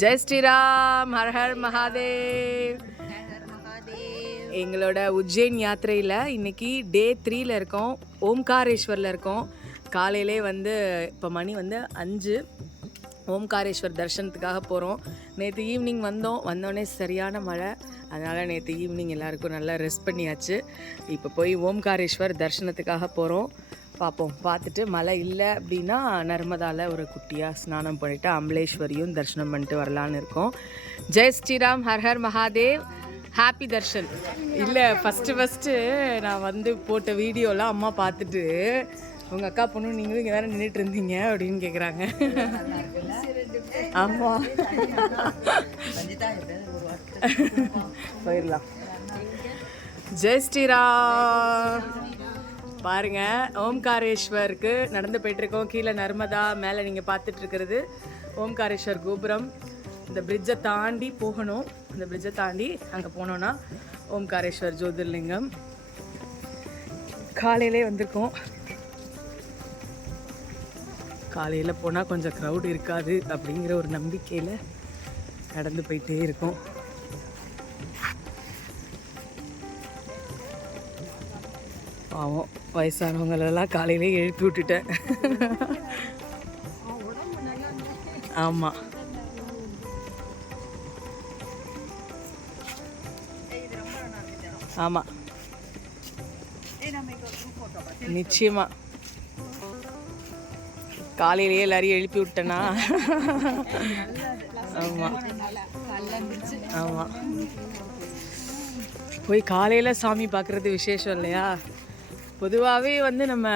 ஜெய் ஸ்ரீராம், ஹர் ஹர் மகாதேவ். எங்களோட உஜ்ஜைன் யாத்திரையில் இன்னைக்கு டே 3ல் இருக்கோம். ஓம்காரேஸ்வரில் இருக்கோம். காலையிலே இப்போ மணி 5. ஓம்காரேஸ்வர் தரிசனத்துக்காக போகிறோம். நேற்று ஈவினிங் வந்தோடனே சரியான மழை. அதனால் நேற்று ஈவினிங் எல்லாருக்கும் நல்லா ரெஸ்ட் பண்ணியாச்சு. இப்போ போய் ஓம்காரேஸ்வர் தரிசனத்துக்காக போகிறோம். பார்ப்போம். பார்த்துட்டு மழை இல்லை அப்படின்னா நர்மதாவில் ஒரு குட்டியாக ஸ்நானம் பண்ணிவிட்டு அமலேஸ்வரியும் தரிசனம் பண்ணிட்டு வரலான்னு இருக்கோம். ஜெய் ஸ்ரீராம், ஹர் ஹர் மகாதேவ். ஹாப்பி தர்ஷன். இல்லை, ஃபஸ்ட்டு நான் போட்ட வீடியோலாம் அம்மா பார்த்துட்டு உங்கள் அக்கா பொண்ணு நீங்களும் இங்கே தானே நின்றுட்டு இருந்தீங்க அப்படின்னு கேட்குறாங்க. ஆமாம், போயிடலாம். ஜெய் ஸ்ரீராம். பாருங்க, ஓம்காரேஸ்வருக்கு நடந்து போயிட்டுருக்கோம். கீழே நர்மதா, மேலே நீங்கள் பார்த்துட்டு இருக்கிறது ஓம்காரேஸ்வர் கோபுரம். இந்த பிரிட்ஜை தாண்டி போகணும். இந்த பிரிட்ஜை தாண்டி அங்கே போனோன்னா ஓம்காரேஸ்வர் ஜோதிர்லிங்கம். காலையிலே வந்திருக்கோம். காலையில் போனால் கொஞ்சம் க்ரௌட் இருக்காது அப்படிங்கிற ஒரு நம்பிக்கையில் நடந்து போயிட்டே இருக்கோம். பாவம், வயசானவங்களெல்லாம் காலையிலே எழுப்பி விட்டுட்டேன். ஆமாம், ஆமாம், நிச்சயமா காலையிலேயே எல்லாரையும் எழுப்பி விட்டேனா. ஆமாம் ஆமாம், போய் காலையில் சாமி பார்க்குறது விசேஷம் இல்லையா? பொதுவாகவே நம்ம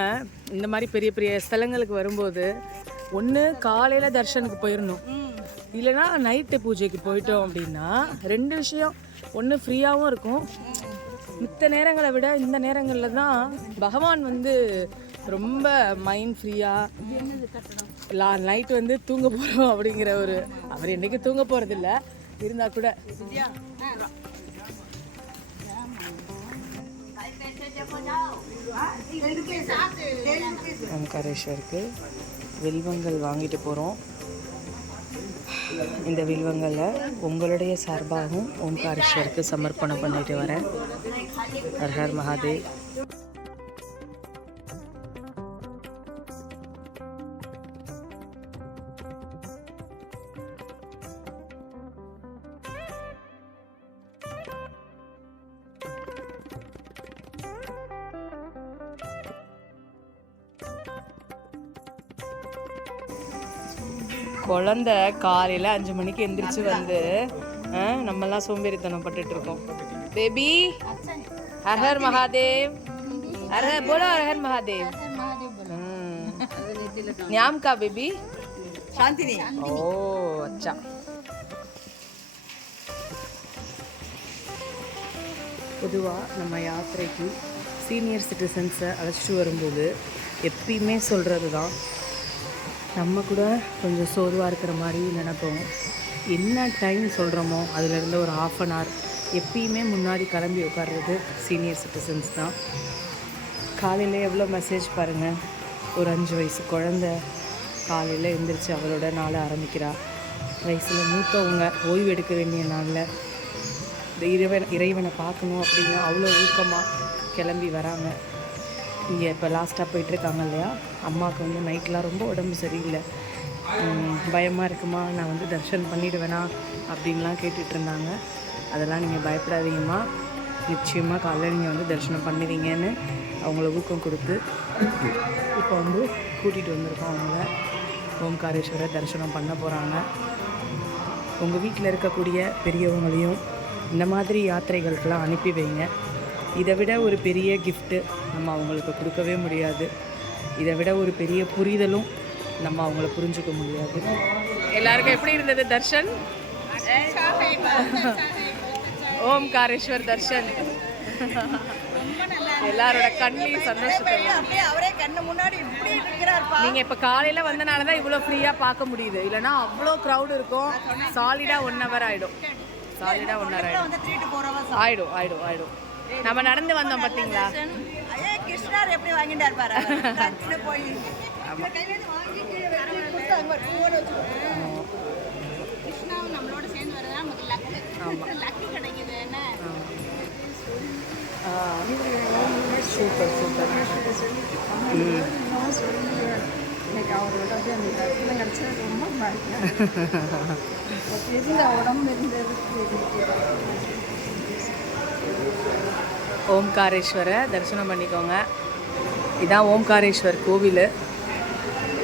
இந்த மாதிரி பெரிய பெரிய ஸ்தலங்களுக்கு வரும்போது ஒன்று காலையில் தர்ஷனுக்கு போயிடணும், இல்லைனா நைட்டு பூஜைக்கு போயிட்டோம் அப்படின்னா 2 விஷயம். ஒன்று ஃப்ரீயாகவும் இருக்கும். மித்த நேரங்களை விட இந்த நேரங்களில் தான் பகவான் ரொம்ப மைண்ட் ஃப்ரீயாக நைட்டு தூங்க போகிறோம் அப்படிங்கிற அவர் என்றைக்கு தூங்க போகிறதில்ல, இருந்தால் கூட ஓம்காரேஸ்வருக்கு வில்வங்கள் வாங்கிட்டு போகிறோம். இந்த வில்வங்களில் உங்களுடைய சார்பாகவும் ஓம்காரேஸ்வருக்கு சமர்ப்பணம் பண்ணிட்டு வரேன். ஹர் ஹர் மகாதேவ். குழந்தை காலையில் 5 மணிக்கு எந்திரிச்சு நம்மெல்லாம் சோம்பேறித்தனம் பட்டுட்டு இருக்கோம். பேபி, ஹர் ஹர் மகாதேவ். ஹர் ஹர் போலோ, ஹர் ஹர் மகாதேவ். ஞாம் கா பேபி? சாந்தினி. ஓ அச்சா. பொதுவாக நம்ம யாத்திரைக்கு சீனியர் சிட்டிசன்ஸை அழைச்சிட்டு வரும்போது எப்பயுமே சொல்கிறது தான், நம்ம கூட கொஞ்சம் சோர்வாக இருக்கிற மாதிரி நினைப்போம். என்ன டைம் சொல்கிறோமோ அதுலேருந்து ஒரு 1/2 hour எப்பயுமே முன்னாடி கிளம்பி உட்கார்றது சீனியர் சிட்டிசன்ஸ் தான். காலையில் எவ்வளோ மெசேஜ் பாருங்கள். ஒரு 5 வயசு குழந்த காலையில் எழுந்திரிச்சு அவளோட நாளை ஆரம்பிக்கிறா. வயசில் மூத்தவங்க ஓய்வு எடுக்க வேண்டிய நாளில் இந்த இறைவனை பார்க்கணும் அப்படின்னு அவ்வளோ ஊக்கமாக கிளம்பி வராங்க. இங்கே இப்போ லாஸ்ட்டாக போயிட்டுருக்காங்க இல்லையா, அம்மாவுக்கு நைட்லாம் ரொம்ப உடம்பு சரியில்லை, பயமாக இருக்குமா, நான் தர்ஷன் பண்ணிவிடுவேனா அப்படின்லாம் கேட்டுட்ருந்தாங்க. அதெல்லாம் நீங்கள் பயப்படாதீங்கம்மா, நிச்சயமாக காலையில் நீங்கள் தரிசனம் பண்ணுவீங்கன்னு அவங்கள ஊக்கம் கொடுத்து இப்போ கூட்டிகிட்டு வந்திருக்கோம். அவங்கள ஓம்காரேஸ்வரை தரிசனம் பண்ண போகிறாங்க. உங்கள் வீட்டில் இருக்கக்கூடிய பெரியவங்களையும் இந்த மாதிரி யாத்திரைகளுக்கெல்லாம் அனுப்பி வைங்க. இதை விட ஒரு பெரிய கிஃப்ட்டு நம்ம அவங்களுக்கு கொடுக்கவே முடியாது. இதை விட ஒரு பெரிய புரிதலும் நம்ம அவங்கள புரிஞ்சுக்க முடியாது. எல்லாருக்கும் எப்படி இருந்தது தர்ஷன்? ஓம்காரேஸ்வர் தர்ஷன் எல்லாரோட கண்ணிலையும் சந்தோஷத்தை. நீங்கள் இப்போ காலையில் வந்தனால தான் இவ்வளோ ஃப்ரீயாக பார்க்க முடியுது. இல்லைனா அவ்வளோ க்ரௌட் இருக்கும். சாலிடாக 1 hour ஆகிடும். சாலிடாக 1 hour ஆகிடும். ஆகிடும். நம்ம நடந்து வந்தோம் பார்த்தீங்களா? கிருஷ்ணர் எப்படி வாங்கிட்டு இருப்பாரு. ஆமாம். Super super. இன்னைக்கு அவரோட அந்த இடத்துல கிடச்சா ரொம்ப இருந்த உடம்பு இருந்ததுக்கு. ஓம்காரேஸ்வர தரிசனம் பண்ணிக்கோங்க. இதான் ஓம்காரேஸ்வர் கோவில்.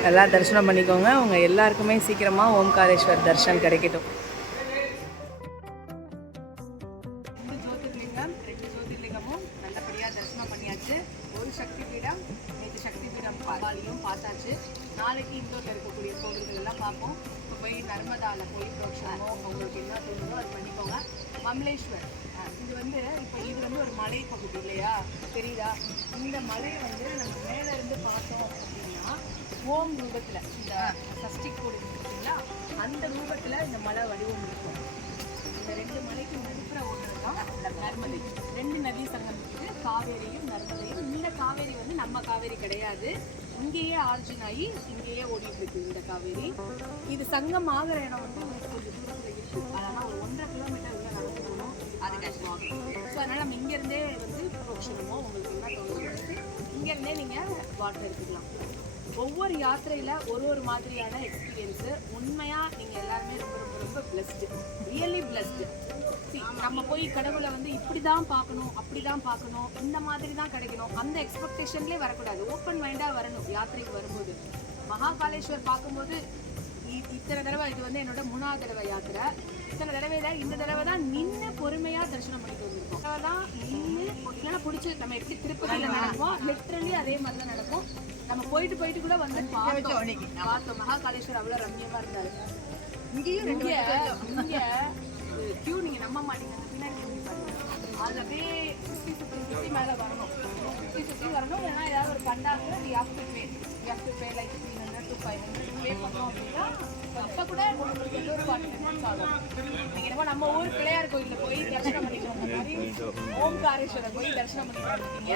எல்லாம் தரிசனம் பண்ணிக்கோங்க. உங்கள் எல்லாருக்குமே சீக்கிரமாக ஓம்காரேஸ்வர் தரிசனம் கிடைக்கட்டும். ரெண்டு ஜோதிர்லிங்கமும் நல்லபடியாக தரிசனம் பண்ணியாச்சு. ஒரு சக்தி பீடம், நேற்று சக்தி பீடம் பாலியும் பார்த்தாச்சு. நாளைக்கு இந்தோரில் இருக்கக்கூடிய கோவில்கள் எல்லாம் பார்ப்போம். இப்போ போய் நர்மதாவில் போய் ப்ரோக்ஷனமோ உங்களுக்கு என்ன தோணுதோ அது பண்ணிக்கோங்க. மம்லேஸ்வர் இது வந்து இப்போ இது வந்து ஒரு மலை பகுதி இல்லையா, தெரியுதா? இந்த மலையை வந்து நம்ம மேலே இருந்து பார்த்தோம் அப்படின்னா ஓம் ரூபத்தில் இந்த சஷ்டி கோடி பார்த்தீங்களா, அந்த ரூபத்தில் இந்த மலை வடிவம் இருக்கும். இந்த ரெண்டு மலைக்கு நடுப்புற ஒன்று தான் நர்மதை. ரெண்டு நதி சங்கமிக்கு காவேரியும் நர்மதையும். இந்த காவேரி வந்து நம்ம காவேரி கிடையாது, இங்கேயே ஆர்ஜின் ஆகி இங்கேயே ஓடிட்டு இருக்கு இந்த காவேரி. இது சங்கம் ஆகிற இடம் வந்து உங்களுக்கு கொஞ்சம் தூரத்தில் இருக்கு. அதனால் ஒரு 1.5 கிலோமீட்டர் உள்ள நடந்து போகணும், அது கஷ்டமாகும். ஸோ அதனால் நம்ம இங்கேருந்தே வந்து ப்ரோக்ஷனமோ உங்களுக்கு என்ன தோணுது இங்கேருந்தே நீங்கள் வாட்டர் எடுத்துக்கலாம். ஒவ்வொரு யாத்திரையில் ஒரு மாதிரியான எக்ஸ்பீரியன்ஸு. உண்மையாக நீங்கள் எல்லாருமே ரொம்ப ரொம்ப ரொம்ப பிளஸ்டு, ரியலி பிளஸ்டு. நம்ம போய் கடவுளை வந்து இப்படி தான் பார்க்கணும், அப்படி தான் பார்க்கணும், இந்த மாதிரி தான் கிடைக்கணும், அந்த எக்ஸ்பெக்டேஷன்லேயே வரக்கூடாது. ஓப்பன் மைண்டாக வரணும் யாத்திரைக்கு வரும்போது. மகாகாலேஸ்வர் பார்க்கும்போது இத்தனை தடவை, இது வந்து என்னோட 3ஆவது தடவை யாத்திரை. இத்தனை தடவையில் இந்த தடவை தான் நின்று பொறுமையாக தரிசனம் பண்ணிட்டு வந்திருக்கோம். தான் நின்று இல்லைன்னா பிடிச்சி நம்ம எப்படி திருப்பதியில் நடப்போம், லிட்ரலி அதே மாதிரி தான் நடக்கும். நம்ம போயிட்டு கூட வந்து பார்த்தோம். மகாகாலேஸ்வர் அவ்வளோ ரம்மியமாக இருந்தார். இங்கே கியூ நீங்கள் நம்ப மாட்டீங்க, அந்த பின்னாடி அதில் அப்படியே 50 மேலே வரணும், 50 வரணும். ஏன்னா ஏதாவது ஒரு கண்டாக்கு you have to pay like 300 to 500 pay பண்ணோம் அப்படின்னா அப்போ கூட உங்களுக்கு எந்த ஒரு 40 minutes ஆகும். நீங்கள் என்னமோ நம்ம ஊர் பிள்ளையார் கோயிலில் போய் தரிசனம் பண்ணிட்டு வந்த மாதிரி ஓம்காரேஸ்வரர் போய் தரிசனம் பண்ணிட்டு வந்துட்டீங்க.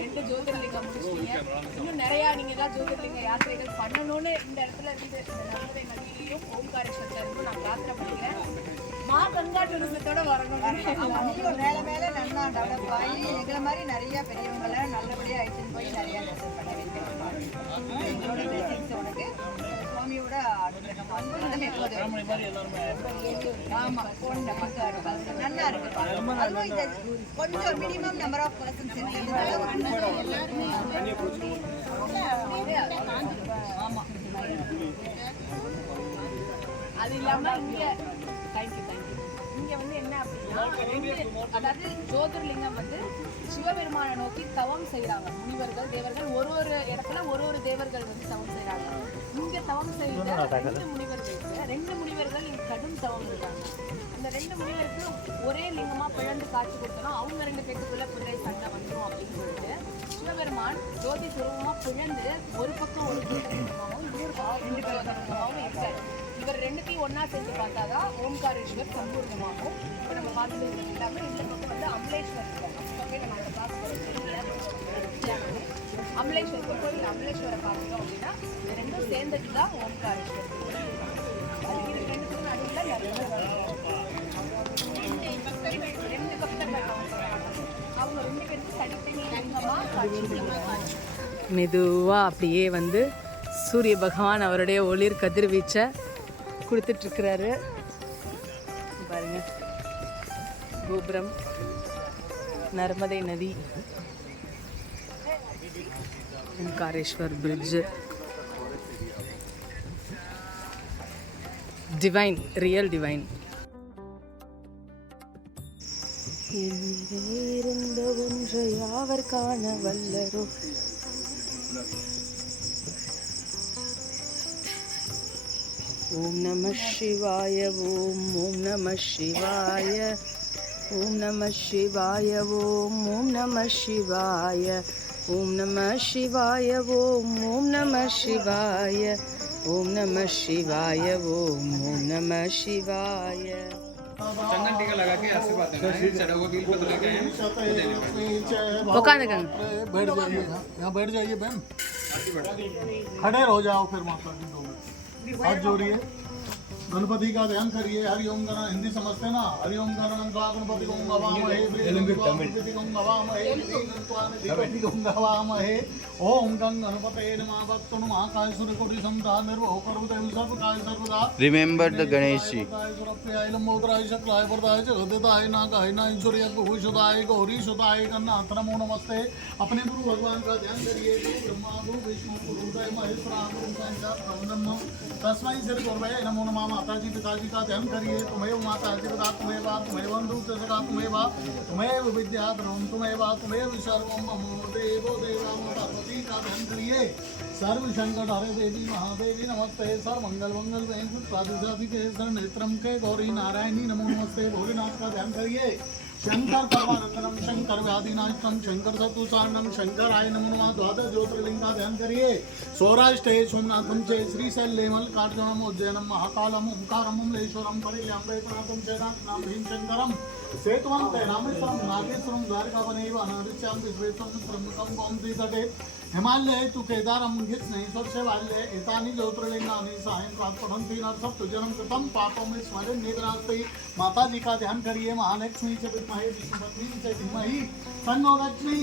2 ஜோதிர்லிங்கம் முடிச்சிட்டீங்க. இன்னும் நிறையா நீங்கள் தான் ஜோதிர்லிங்க யாத்திரைகள் பண்ணணும்னு இந்த இடத்துல இருந்து இந்த நர்மதை நதியிலையும் ஓம்காரேஸ்வரத்தில் இருந்தும் நான் யாத்திரை பண்ணிக்கிறேன். மா கங்கா டூரிசத்தோட வரணும். மேலே மேலே நல்லா டெவலப் ஆகி எங்களை மாதிரி நிறைய பெரியவங்களை நல்லபடியாக அழைச்சிட்டு போய் நிறையா தரிசனம் பண்ண வைக்கிறோம். எங்களோட பிளஸிங்ஸ் உனக்கு சுவாமியோட ஆமாம் போன நல்லா இருக்கு. அதுவும் இது கொஞ்சம் மினிமம் நம்பர் ஆஃப் பர்சன்ஸ் ஆமாம். அது இல்லாமல் இங்கே தேங்க்யூ இங்கே வந்து என்ன அப்படின்னா, அதாவது ஜோதிர்லிங்கம் வந்து சிவபெருமானை நோக்கி தவம் செய்கிறாங்க முனிவர்கள், தேவர்கள். ஒரு இடத்துல ஒரு தேவர்கள் வந்து தவம் செய்கிறாங்க. இங்கே தவம் செய்த 2 முனிவர்கள் இங்கே கடும் தவம் இருக்காங்க. அந்த 2 முனிவருக்கு ஒரே லிங்கமாக பிளந்து காட்சி கொடுத்தோம். அவங்க 2 பேருக்குள்ள குதிரை சண்டை வந்துடும் அப்படின்னு சொல்லிட்டு சிவபெருமான் ஜோதி சுரூபமாக பிளந்து ஒரு பக்கம் ஒரு ஜோதிர்லிங்கமாகவும் இன்னொரு பக்கம் 2 ஜோதிர்லிங்கமாகவும் இருக்காரு. இவர் 2த்தையும் ஒன்றா சேர்ந்து பார்த்தா தான் ஓம்காரேஸ்வர் சம்பூர்ணமாகும். இப்போ நம்ம பார்த்துட்டு எல்லாமே இந்த பக்கம் வந்து அமலேஸ்வர் இருக்கும். அப்பவே நம்ம அதை பார்க்கும்போது அமலேஸ்வர் கோயில் அமலேஸ்வரை பார்த்தோம் அப்படின்னா இந்த 2ம் சேர்ந்தது தான் ஓம்காரேஸ்வர். இது 2த்துக்கும் நடுவில் 2 பக்தர்கள் அவங்க 2 பேருக்கு தனித்தனி லிங்கமாக மெதுவாக அப்படியே வந்து சூரிய பகவான் அவருடைய ஒளிர் கதிர்வீச்சை கொடுத்துட்ருக்கிறாரு பாருங்க. கோபுரம், நர்மதை நதி, Omkareshwar bridge. Divine, real divine. இருந்த ஒன்று யாவர் காண வல்லரோ. ஓம் நம சிவாய. ஓம் நம சிவாய. ஓம் நம சிவாய. ஓம் நம சிவாய. ஓம் நம சிவாய. ஓம் நம சிவாய. ஓம் நம சிவாய. ஓம் நம சிவாய. चंदन टीका लगा के आशीर्वाद देना है। चढ़ो को बिल पत्र लेके उकाने कहाँ बैठ जाइए, यहाँ बैठ जाइए बहन, खड़े हो जाओ फिर माता जी 2 मिनट हाथ जोड़िए, गणपति का ध्यान करिए। हरिओम गण हिंदी समझते ना? हरिओम गणनं त्वा गणपति ओम गवामहे गणपति ओम गवामहे गणपति ओम गवामहे। ओम गं गणपते नमः। भक्तो महाकाय सूर्यकोटि समप्रभा निर्भयो करोति सर्वकाय सर्वदा। Remember the Ganeshi. सुरप्रियाय लंबोदराय शुक्लाय वरदाय जगदेताय नागाय नाइंसुर्य भूषुदाय गौरी सुदाय गन्नाथ नमो नमस्ते। अपने गुरु भगवान का ध्यान करिए। गुरु ब्रह्मा गुरु विष्णु गुरु देव महेश्वरा गुरु साक्षात परब्रह्म तस्मै श्री गुरवे नमो नमः। माताजी पिताजी का ध्यान करिए। तुम्हें माता पिता तुम्हें बंधु सखा तुम्हें विद्या द्रोण तुम्हें सर्वम ममो देवो देवा पार्वती का ध्यान करिए। सर्व शंकर हरे देवी महादेवी नमस्ते। सर्व मंगल मंगल वेंकट प्रादिशादी के नेत्रम के गौरी नारायणी नमो नमस्ते। भोलेनाथ का ध्यान करिए। शंकर परमानंदनम शंकर व्याधिनाशनम शंकर सतुसारणम शंकराय नमो नमः। द्वादश ज्योतिर्लिंग का ध्यान करिए। सौराष्ट्रे सोमनाथम चे श्रीशैल्ये मल्लिकार्जुनम उज्जैनम महाकालम ओंकारम अमलेश्वरम परिल्याम्बे प्रणतम चेदात्नाम भीमशंकरम सेतुवंते रामेश्वरम नागेश्वरम द्वारकावनेव अनादित्याम विश्वेश्वरम त्र्यंबकम गोमती तटे हिमालय तु केदारम गीत्स्नैश्वर्य वाल्ये एतानि ज्योतिर्लिंगानि सायंकाल पठन्ति नरसप्तजनं कृतं पापं स्मरन् निद्रास्ति। माता जी का ध्यान करिए। महालक्ष्मी च विद्महे विष्णुपत्नी च धीमहि तन्नो लक्ष्मी।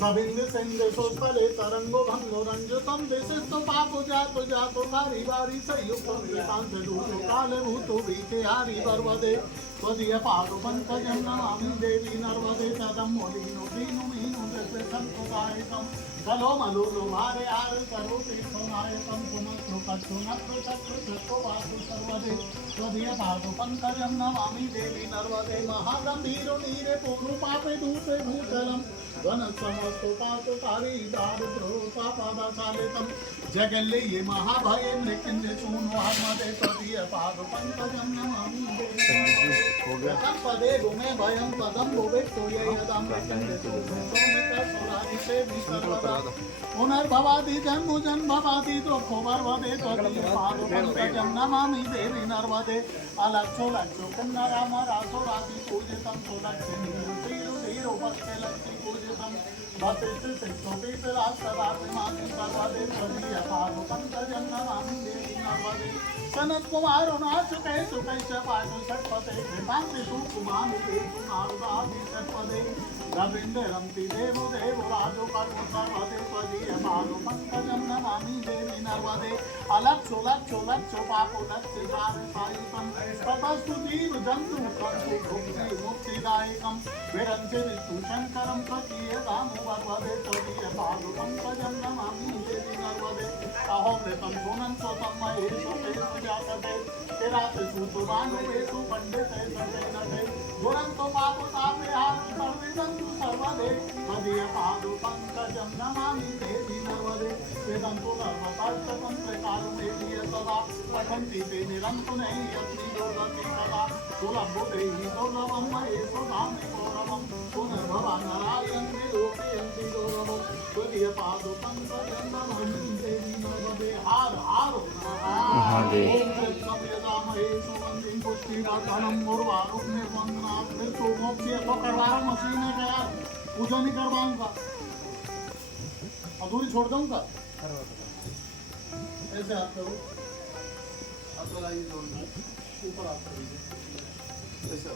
सबिंदु सिंधु सोत्पले तरंगो भंगो रंजितं दिशस्तु पापो जातो कारी बारी संयुक्तं एकांत दूतो काले भूतो बीते हारी वर्वदे त्वदीय पादो पंकजं नमामि देवी नर्वदे तदं मोलिनो दीनो मीनो दशरथं कुमारितं कलो मलो लोभारे आर करो तीर्थो नायकं पुनः कच्छो नत्रो चक्रो चक्रो वासु सर्वदे त्वदीय पादो पंकजं नमामि देवी नर्वदे महागंभीरो नीरे पूर्व पापे धूते भूतलम् वनसमस्तोपातकारी दारिद्रो पापादासालितं जगल्ले ये महाभये मृत्युंजय चूर्णो हर्मदे त्वदीय पादो पंकजं नमामि देवी पदे गुमे भयं पदं भुवे तोये यदा मृत्युंजय सोमिका विसर्वदा पुनर्भवादि जन्म भवादि दुःखो वर्वदे त्वदीय पादो पंकजं नमामि देवी नर्वदे अलक्षो लक्षो कन्ना राम रासो राधि पूजितं सोलक्षे नीरो भक्ते लक्ष्मी पूजितं भक्ति सिद्धोपीत राष्ट्ररात्रिमानि सर्वदे त्वदीय पादो पंकजं नमामि देवी नर्वदे सनत कुमारो नाचुके सुकैश्च पाठो षट्पदे कृतांत्रिषु कुमानुपेषु नारदादि षट्पदे रवीन्द्ररन्ति देवो देवो राजो कर्म सर्वदे त्वदीय पादो पंकजं नमामि देवी नर्वदे अलक्षो लक्षो लक्षो पापो लक्षितार सायुतं ततस्तु जीव जन्तु कर्तु भुक्ति मुक्तिदायकं विरञ्चे विष्णु शङ्करं त्वदीय दामो वर्वदे त्वदीय पादो पंकजं नमामि देवी नर्वदे अहोमृतं सोनं स्वतं महेशो तेषु जातते तेरासु सुवानुवेषु पण्डिते सते नटे दुरन्तो पापो तापयात् सर्वेदन्तु सर्वदे त्वदीय पादो पंकजं नमामि देवी नर्वदे वेदन्तु सर्वतन्त्रं कारुणेय सदा पठन्ति ते निरन्तुनैः यत्नि दुर्गति सदा सुलभो देहि दुर्लभं महेशो धामे गौरवं पुनर्भवानारायण विलोकयन्ति गौरवं त्वदीय पादो पंकजं नमामि देवी नर्वदे हार हारो महादेव महेशो वंदिं पुष्टिराधनं उर्वारुक निर्वंदनात् मृत्यु मोक्ष तो करवा मशीन है क्या यार? पूजा नहीं करवाऊंगा, अधूरी छोड़ दूंगा। ऐसे हाथ करो, हाथ लगाइए ऊपर हाथ करिए ऐसे।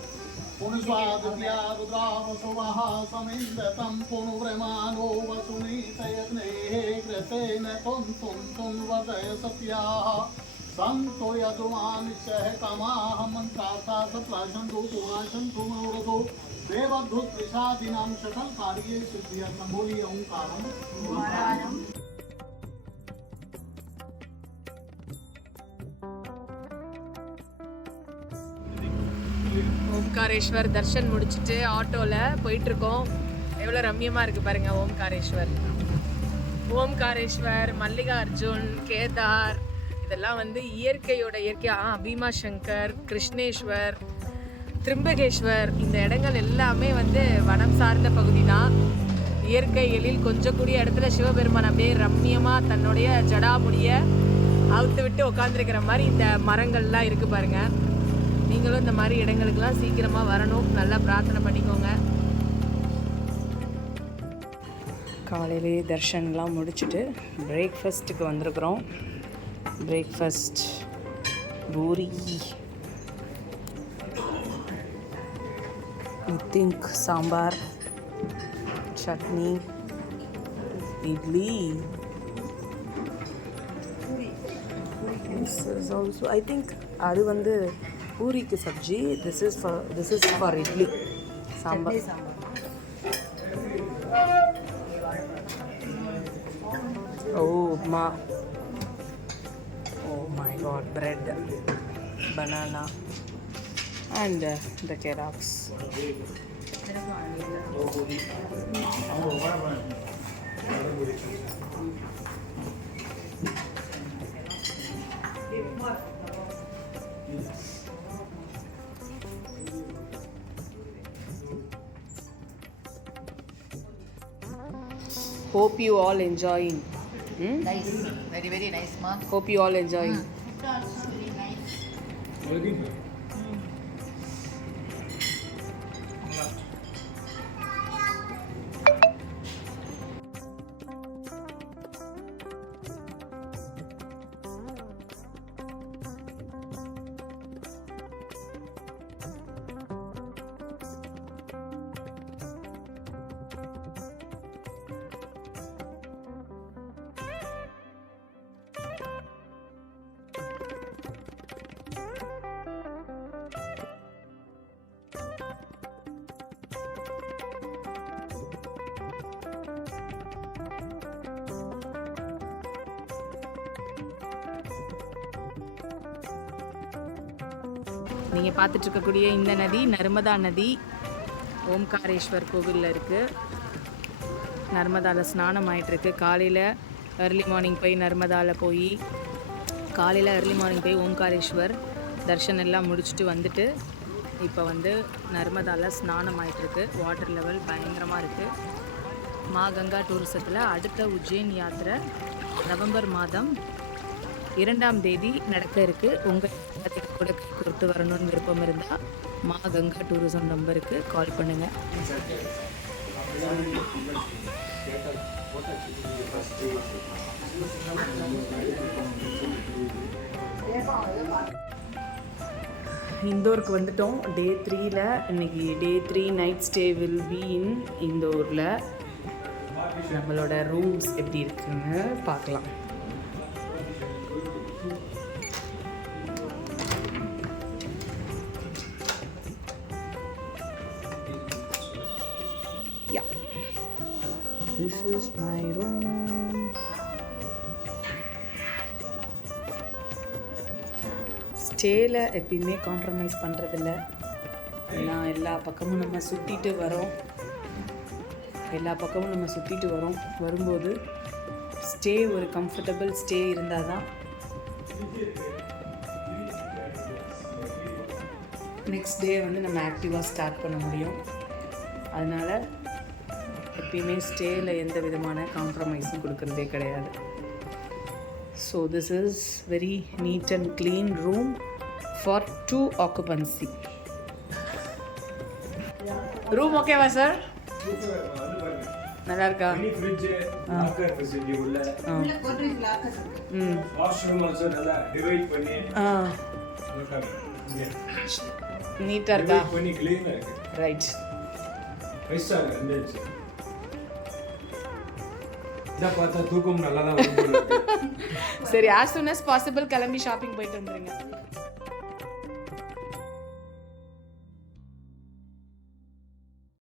पुनस्वादित्या रुद्रावसुवः समिन्दतं पुनर्व्रमाणो वसुनीतयग्नेः कृतेन तुं वदय सत्याः संतो यजमानिशः कामाः मन्त्रार्था सप्लाशन्तु पुराशन्तु मनोरथो देवद्भुत प्रसादिनां सकल कार्ये सिद्ध्यर्थं बोलिए ओंकारं। ஓம்காரேஸ்வர் தர்ஷன் முடிச்சுட்டு ஆட்டோவில் போயிட்டுருக்கோம். எவ்வளோ ரம்யமாக இருக்குது பாருங்கள் ஓம்காரேஸ்வர். ஓம்காரேஸ்வர், மல்லிகார்ஜுன், கேதார் இதெல்லாம் வந்து இயற்கையோட இயற்கையாக பீமாசங்கர், கிருஷ்ணேஸ்வர், திரிம்பகேஸ்வர் இந்த இடங்கள் எல்லாமே வந்து வனம் சார்ந்த பகுதி தான். இயற்கை எழில் கொஞ்சம் கூடிய இடத்துல சிவபெருமான் அப்படியே ரம்மியமாக தன்னுடைய ஜடாமுடியை அவுத்து விட்டு உட்காந்துருக்கிற மாதிரி இந்த மரங்கள்லாம் இருக்குது பாருங்கள். நீங்களும் இந்த மாதிரி இடங்களுக்கெல்லாம் சீக்கிரமாக வரணும். நல்லா பிரார்த்தனை பண்ணிக்கோங்க. காலையிலே தர்ஷன்லாம் முடிச்சுட்டு பிரேக்ஃபாஸ்ட்டுக்கு வந்திருக்கிறோம். Breakfast puri. I think sambar, chutney, idli. This is also, I think, அது வந்து பூரிக்கு sabzi. This is for idli. Sambar. Chutney sambar. Oh, upma. Oh my god, bread, banana, and the Kellogg's. Hope you all enjoying. Nice, very very நைஸ்மா. Hope you all enjoying. நீங்கள் பார்த்துட்டு இருக்கக்கூடிய இந்த நதி நர்மதா நதி ஓம்காரேஸ்வர் கோவிலில் இருக்குது. நர்மதாவில் ஸ்நானம் ஆகிட்டுருக்கு. காலையில் ஏர்லி மார்னிங் போய் நர்மதாவில் போய் ஓம்காரேஸ்வர் தர்ஷன் எல்லாம் முடிச்சுட்டு வந்துட்டு இப்போ வந்து நர்மதாவில் ஸ்நானம் ஆகிட்டுருக்கு. வாட்டர் லெவல் பயங்கரமாக இருக்குது. மா கங்கா டூரிசத்தில் அடுத்த உஜ்ஜைன் யாத்திரை நவம்பர் மாதம் 2ஆம் தேதி நடக்க இருக்குது. உங்கள் எல்லாத்துக்கு கூட கொடுத்து வரணும்னு விருப்பம் இருந்தால் மா கங்கா டூரிசம் நம்பருக்கு கால் பண்ணுங்கள். இந்தோருக்கு வந்துட்டோம். டே 3ல் இன்னைக்கு day 3 night stay will be in இந்தோரில். நம்மளோட ரூம்ஸ் எப்படி இருக்குன்னு பார்க்கலாம். Yeah, this is my room. ஸ்டேல எப்பயுமே காம்ப்ரமைஸ் பண்ணுறதில்ல. ஏன்னா எல்லா பக்கமும் நம்ம சுற்றிட்டு வரோம். வரும்போது ஸ்டே ஒரு கம்ஃபர்டபுள் ஸ்டே இருந்தால் தான் நெக்ஸ்ட் டே வந்து நம்ம ஆக்டிவாக ஸ்டார்ட் பண்ண முடியும். அதனால் எப்பயுமே ஸ்டேயில் எந்த விதமான காம்ப்ரமைஸும் கொடுக்கறதே கிடையாது. So this is very neat and clean room for 2 occupancy. Room ஓகேவா சார்? நல்லா இருக்கா? நீட்டாக இருக்கா? ரைட். சரி, as soon as possible கிளம்பி ஷாப்பிங் போயிட்டு வந்துருங்க.